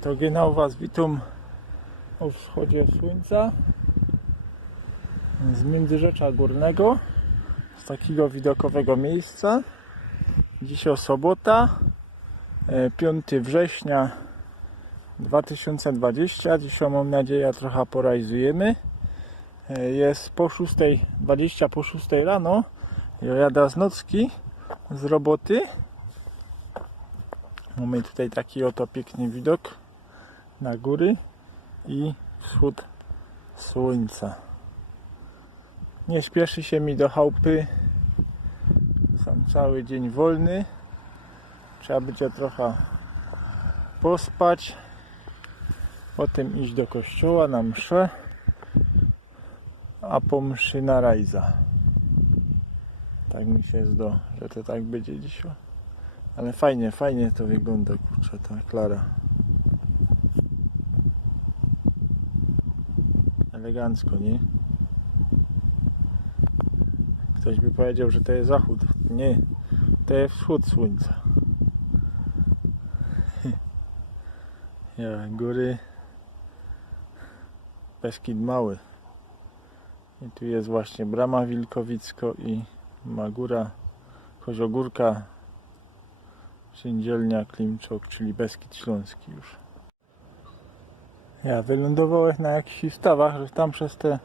to genau Was witam o wschodzie słońca z Międzyrzecza Górnego, z takiego widokowego miejsca. Dzisiaj sobota, e, 5 września 2020. Dzisiaj mam nadzieję trochę porajzujemy. E, Jest po 6.20 po 6 rano. Ja jadę z nocki z roboty. Mamy tutaj taki oto piękny widok na góry i wschód słońca. Nie śpieszy się mi do chałupy. Sam cały dzień wolny. Trzeba będzie trochę pospać. Potem iść do kościoła na mszę. A po mszy na rajza. Tak mi się zdo, że to tak będzie dzisiaj. Ale fajnie, fajnie to wygląda, kurczę, ta Klara. Elegancko, nie? Ktoś by powiedział, że to jest zachód. Nie, to jest wschód słońca. Ja, góry Beskid Mały. I tu jest właśnie Brama Wilkowicko i Magura Koziogórka Szydzielnia Klimczok, czyli Beskid Śląski już. Ja wylądowałem na jakichś stawach, że tam przez te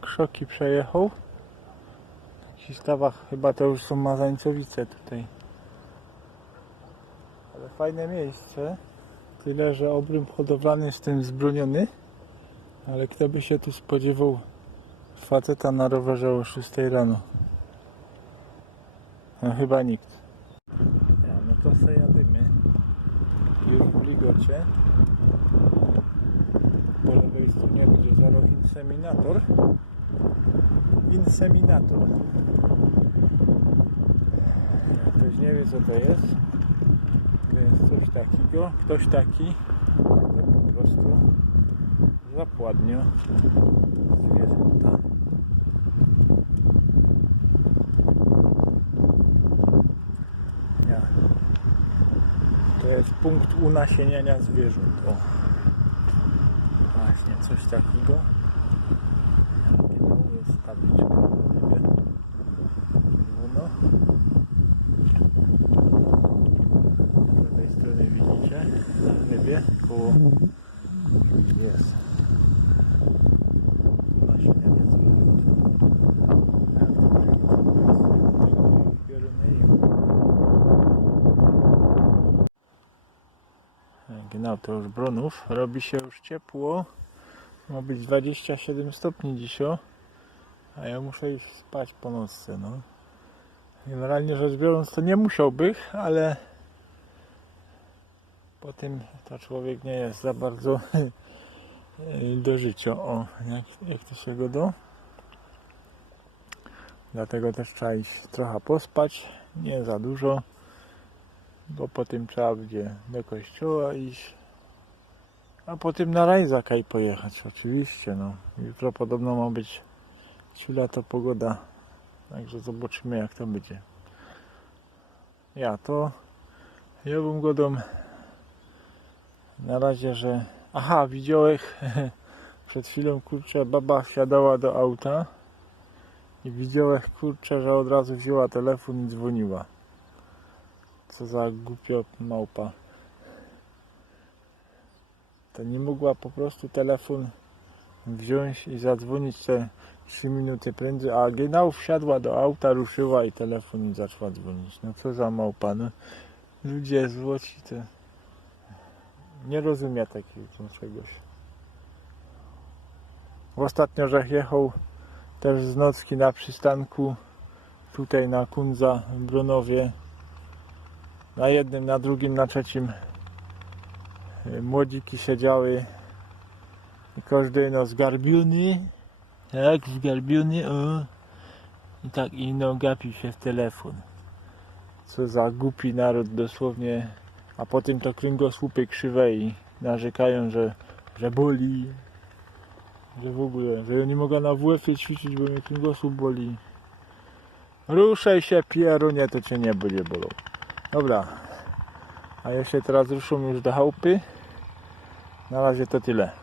krzoki przejechał. W jakichś stawach chyba to już są Mazańcowice tutaj. Ale fajne miejsce. Tyle, że obręb hodowlany jest tym zbroniony. Ale kto by się tu spodziewał faceta na rowerze o 6 rano? No chyba nikt. Ja, no to se jadymy. Już w Ligocie. Po lewej stronie będzie zero inseminator. Inseminator. Ktoś nie wie co to jest, to jest coś takiego, ktoś taki, po prostu zapładnia zwierzęta. Ja. To jest punkt unasieniania zwierząt. O. Właśnie, coś takiego. Jest. Z tej strony widzicie na niebie koło jest. Unasienianie zwierząt. Jak to się tego Pyreneje. Genau, to już Bronów. Robi się już ciepło. Ma być 27 stopni dzisiaj. A ja muszę iść spać po nocce, no. Generalnie rzecz biorąc to nie musiałbym, ale po tym to człowiek nie jest za bardzo do życia. O, jak, jak to się go do? Dlatego też trzeba iść trochę pospać, nie za dużo bo potem trzeba będzie do kościoła iść, a potem na Rajzakaj pojechać, oczywiście, no. Jutro podobno ma być ciula to pogoda, także zobaczymy jak to będzie. Ja to, ja bym go dom na razie, że... Aha, widziałeś przed chwilą, kurczę, baba wsiadała do auta i widziałeś, kurczę, że od razu wzięła telefon i dzwoniła. Co za głupio małpa. To nie mogła po prostu telefon wziąć i zadzwonić te 3 minuty prędzej, a genau wsiadła do auta, ruszyła i telefon i zaczęła dzwonić. No co za małpa, no. Ludzie złoci to nie rozumie takiego czegoś. Ostatnio, że jechał też z nocki na przystanku tutaj na Kunza w Bronowie na jednym, na drugim, na trzecim młodziki siedziały każdy no zgarbiony tak, zgarbiony o i tak i no gapił się w telefon. Co za głupi naród dosłownie. A potem to kręgosłupy krzywe i narzekają, że, że boli że w ogóle, że ja nie mogę na WF-ie ćwiczyć, bo mnie kręgosłup boli. Ruszaj się pierunie, to cię nie będzie bolał Dobra, a ja się teraz ruszam już do chałupy Na razie to tyle.